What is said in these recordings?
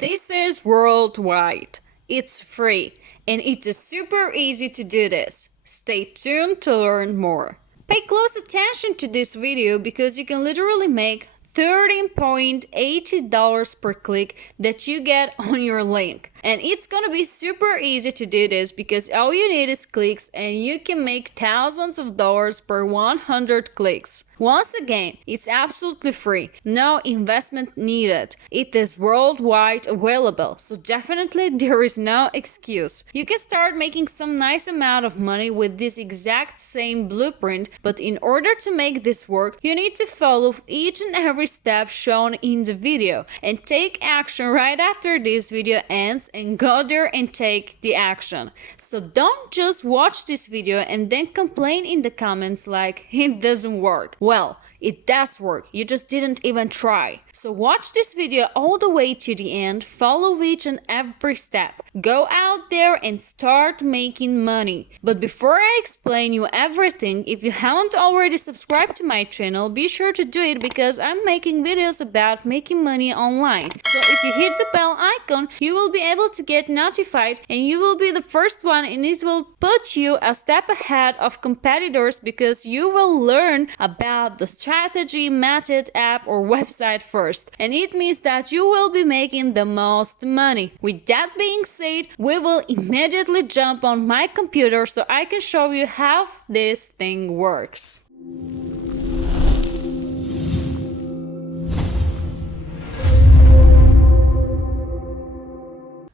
This is worldwide. It's free, and it is super easy to do this. Stay tuned to learn more. Pay close attention to this video because you can literally make $13.80 per click that you get on your link. And it's gonna be super easy to do this because all you need is clicks and you can make thousands of dollars per 100 clicks. Once again, it's absolutely free, no investment needed. It is worldwide available, so definitely there is no excuse. You can start making some nice amount of money with this exact same blueprint, but in order to make this work, you need to follow each and every step shown in the video and take action right after this video ends and go there and take the action. So don't just watch this video and then complain in the comments like it doesn't work. Well, it does work, you just didn't even try. So watch this video all the way to the end, follow each and every step. Go out there and start making money. But before I explain you everything, if you haven't already subscribed to my channel, be sure to do it because I'm making videos about making money online. So if you hit the bell icon, you will be able to get notified and you will be the first one, and it will put you a step ahead of competitors because you will learn about the strategy, method, app or website first. And it means that you will be making the most money. With that being said, we will immediately jump on my computer so I can show you how this thing works.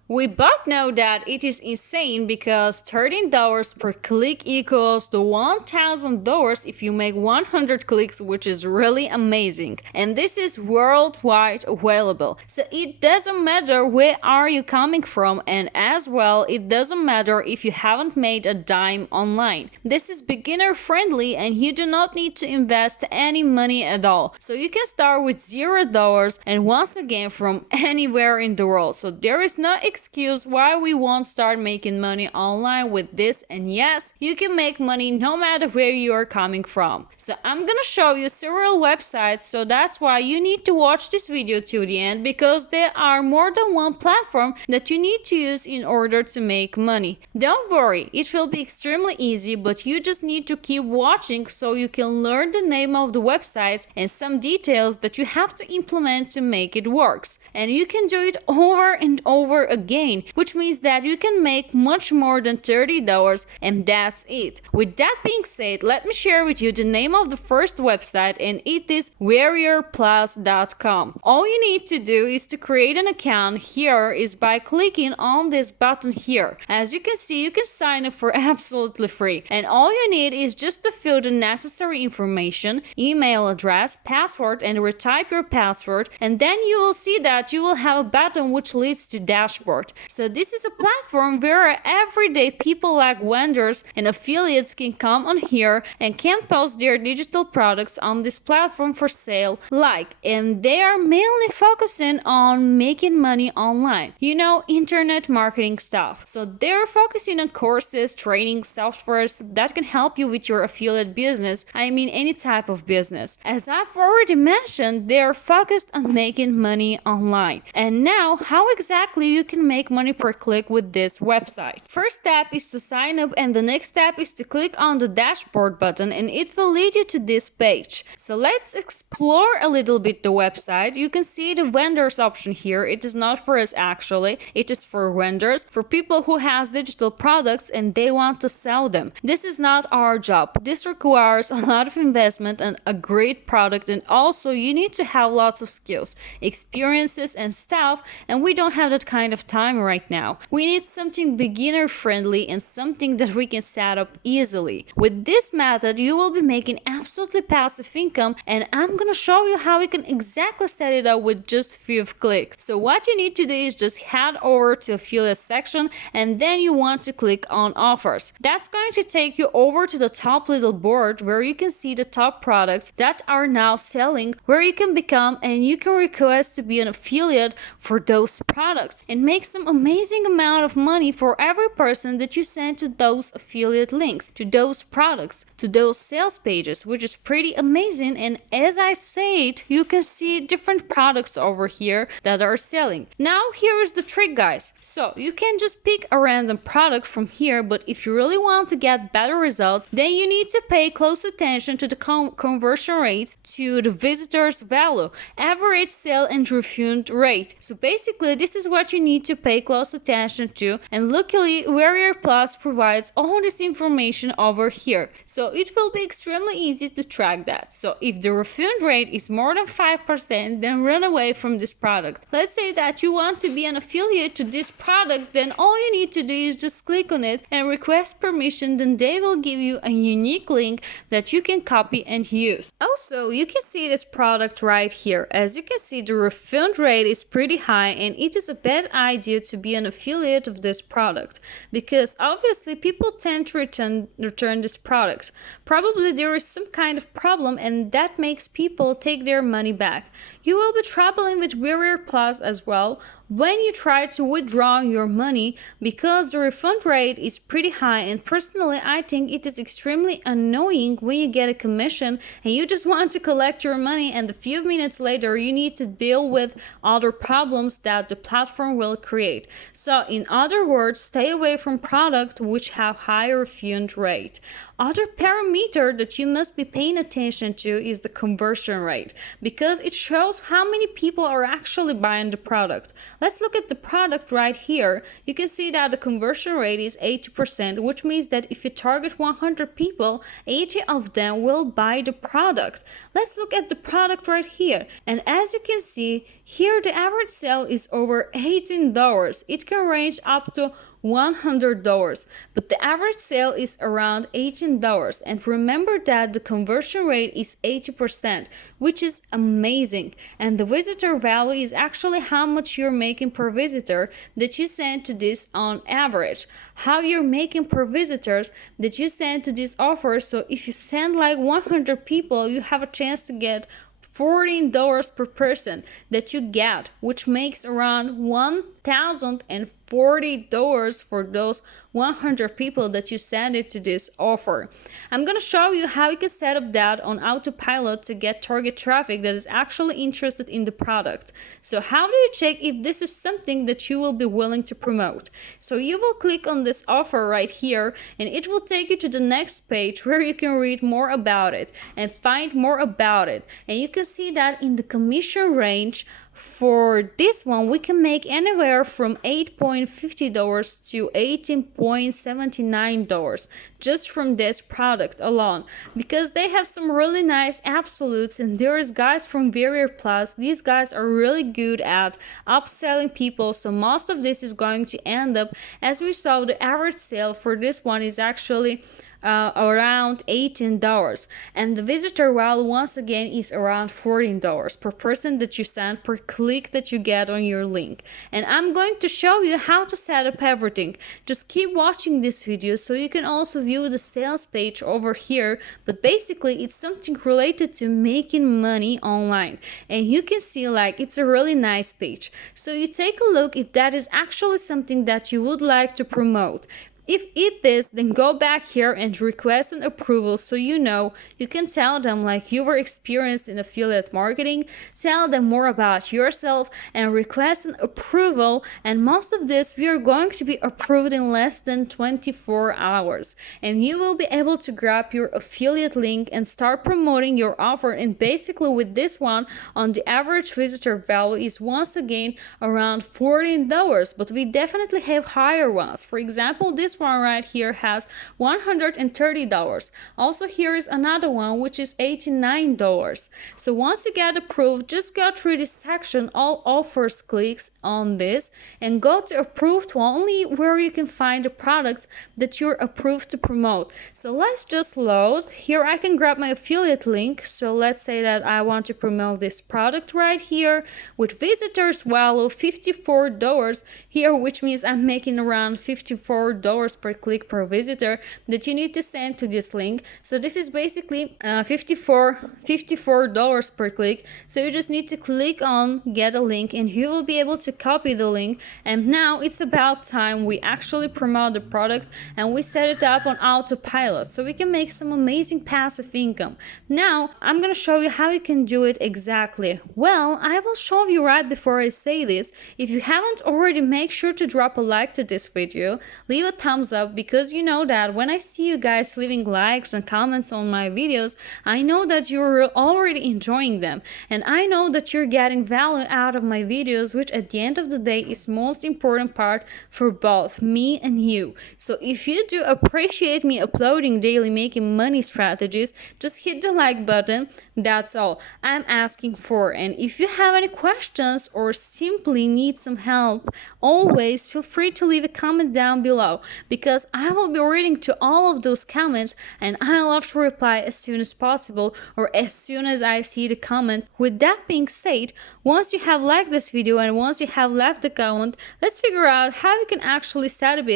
We both know that it is insane because $13 per click equals to $1,000 if you make 100 clicks, which is really amazing. And this is worldwide available. So it doesn't matter where are you coming from, and as well, it doesn't matter if you haven't made a dime online. This is beginner friendly and you do not need to invest any money at all. So you can start with $0 and once again from anywhere in the world. So there is no excuse why we won't start making money online with this, and yes, you can make money no matter where you are coming from. So I'm gonna show you several websites, so that's why you need to watch this video to the end because there are more than one platform that you need to use in order to make money. Don't worry, it will be extremely easy, but you just need to keep watching so you can learn the name of the websites and some details that you have to implement to make it works. And you can do it over and over again, which means that you can make much more than $30, and that's it. With that being said, let me share with you the name of the first website, and it is warriorplus.com. All you need to do is to create an account. Here is by clicking on this button here. As you can see, you can sign up for absolutely free, and all you need is just to fill the necessary information, email address, password, and retype your password, and then you will see that you will have a button which leads to dashboard. So this is a platform where everyday people like vendors and affiliates can come on here and can post their digital products on this platform for sale, and they are mainly focusing on making money online, internet marketing stuff. So they're focusing on courses, training, softwares that can help you with your affiliate business, any type of business. As I've already mentioned, they are focused on making money online. And now, how exactly you can make money per click with this website? First step is to sign up, and the next step is to click on the dashboard button and it will lead you to this page. So let's explore a little bit the website. You can see the vendors option here. It is not for us actually, it is for vendors, for people who has digital products and they want to sell them. This is not our job. This requires a lot of investment and a great product, and also you need to have lots of skills, experiences and stuff, and we don't have that kind of time right now. We need something beginner friendly and something that we can set up easily. With this method, you will be making absolutely passive income, and I'm gonna show you how you can exactly set it up with just few clicks. So what you need to do is just head over to affiliate section, and then you want to click on offers. That's going to take you over to the top little board where you can see the top products that are now selling, where you can become and you can request to be an affiliate for those products and make some some amazing amount of money for every person that you send to those affiliate links, to those products, to those sales pages, which is pretty amazing. And as I said, you can see different products over here that are selling. Now here is the trick, guys. So you can just pick a random product from here, but if you really want to get better results, then you need to pay close attention to the conversion rates, to the visitors value, average sale and refund rate. So basically this is what you need to pay close attention to, and luckily Warrior Plus provides all this information over here, so it will be extremely easy to track that. So if the refund rate is more than 5%, then run away from this product. Let's say that you want to be an affiliate to this product, then all you need to do is just click on it and request permission, then they will give you a unique link that you can copy and use. Also, you can see this product right here. As you can see, the refund rate is pretty high, and it is a bad idea to be an affiliate of this product because obviously people tend to return this product. Probably there is some kind of problem, and that makes people take their money back. You will be troubling with Warrior Plus as well when you try to withdraw your money because the refund rate is pretty high, and personally I think it is extremely annoying when you get a commission and you just want to collect your money and a few minutes later you need to deal with other problems that the platform will create. So in other words, stay away from products which have high refund rate. Other parameter that you must be paying attention to is the conversion rate, because it shows how many people are actually buying the product. Let's look at the product right here. You can see that the conversion rate is 80%, which means that if you target 100 people, 80 of them will buy the product. Let's look at the product right here. And as you can see, here the average sale is over $18. It can range up to $100, but the average sale is around $18. And remember that the conversion rate is 80%, which is amazing. And the visitor value is actually how much you're making per visitor that you send to this on average. How you're making per visitors that you send to this offer. So if you send like 100 people, you have a chance to get $14 per person that you get, which makes around $1,040 for those 100 people that you send it to this offer. I'm gonna show you how you can set up that on autopilot to get target traffic that is actually interested in the product. So how do you check if this is something that you will be willing to promote? So you will click on this offer right here, and it will take you to the next page where you can read more about it and find more about it. And you can see that in the commission range for this one, we can make anywhere from $8.50 to $18.79 just from this product alone, because they have some really nice absolutes. And there's guys from Warrior Plus. These guys are really good at upselling people, so most of this is going to end up, as we saw, the average sale for this one is actually around $18, and the visitor value once again is around $14 per person that you send, per click that you get on your link. And I'm going to show you how to set up everything. Just keep watching this video so you can also view the sales page over here, but basically it's something related to making money online, and you can see like it's a really nice page. So you take a look if that is actually something that you would like to promote. If it is, then go back here and request an approval. So you can tell them like you were experienced in affiliate marketing, tell them more about yourself and request an approval. And most of this we are going to be approved in less than 24 hours, and you will be able to grab your affiliate link and start promoting your offer. And basically with this one, on the average visitor value is once again around $14, but we definitely have higher ones. For example, this one right here has $130. Also, here is another one which is $89. So once you get approved, just go through this section, all offers, clicks on this and go to approved only, where you can find the products that you're approved to promote. So let's just load. Here I can grab my affiliate link. So let's say that I want to promote this product right here with visitors value $54 here, which means I'm making around $54 $50 per click per visitor that you need to send to this link. So this is basically $54 per click. So you just need to click on get a link and you will be able to copy the link. And now it's about time we actually promote the product and we set it up on autopilot so we can make some amazing passive income. Now I'm gonna show you how you can do it exactly. Well, I will show you right before I say this. If you haven't already, make sure to drop a like to this video, leave a thumbs up, because you know that when I see you guys leaving likes and comments on my videos, I know that you're already enjoying them, and I know that you're getting value out of my videos, which at the end of the day is most important part for both me and you. So if you do appreciate me uploading daily making money strategies, just hit the like button. That's all I'm asking for. And if you have any questions or simply need some help, always feel free to leave a comment down below, because I will be reading to all of those comments and I love to reply as soon as possible or as soon as I see the comment. With that being said, once you have liked this video and once you have left the comment, let's figure out how you can actually set up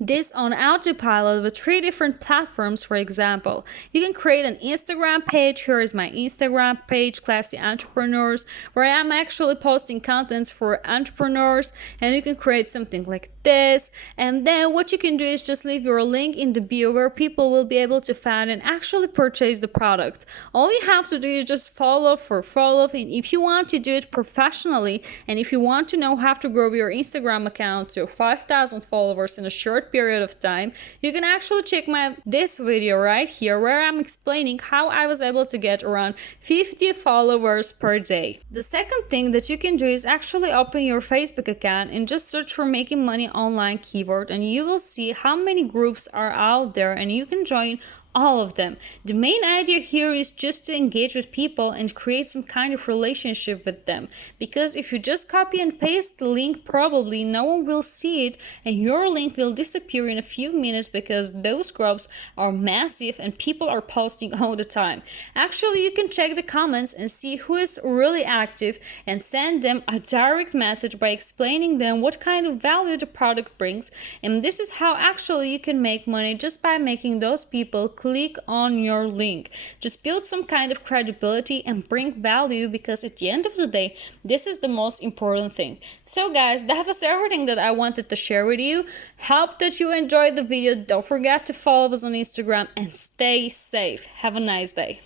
this on autopilot with 3 different platforms. For example, you can create an Instagram page. Here is my Instagram page, Classy Entrepreneurs, where I'm actually posting contents for entrepreneurs, and you can create something like this. And then what you can do is just leave your link in the bio where people will be able to find and actually purchase the product. All you have to do is just follow for follow, and if you want to do it professionally and if you want to know how to grow your Instagram account to 5,000 followers in a short period of time, you can actually check this video right here where I'm explaining how I was able to get around 50 followers per day. The second thing that you can do is actually open your Facebook account and just search for making money online keyword, and you will see how many groups are out there and you can join all of them. The main idea here is just to engage with people and create some kind of relationship with them, because if you just copy and paste the link, probably no one will see it and your link will disappear in a few minutes, because those groups are massive and people are posting all the time. Actually, you can check the comments and see who is really active and send them a direct message by explaining them what kind of value the product brings, and this is how actually you can make money, just by making those people click on your link. Just build some kind of credibility and bring value, because at the end of the day, this is the most important thing. So guys, that was everything that I wanted to share with you. Hope that you enjoyed the video. Don't forget to follow us on Instagram and stay safe. Have a nice day.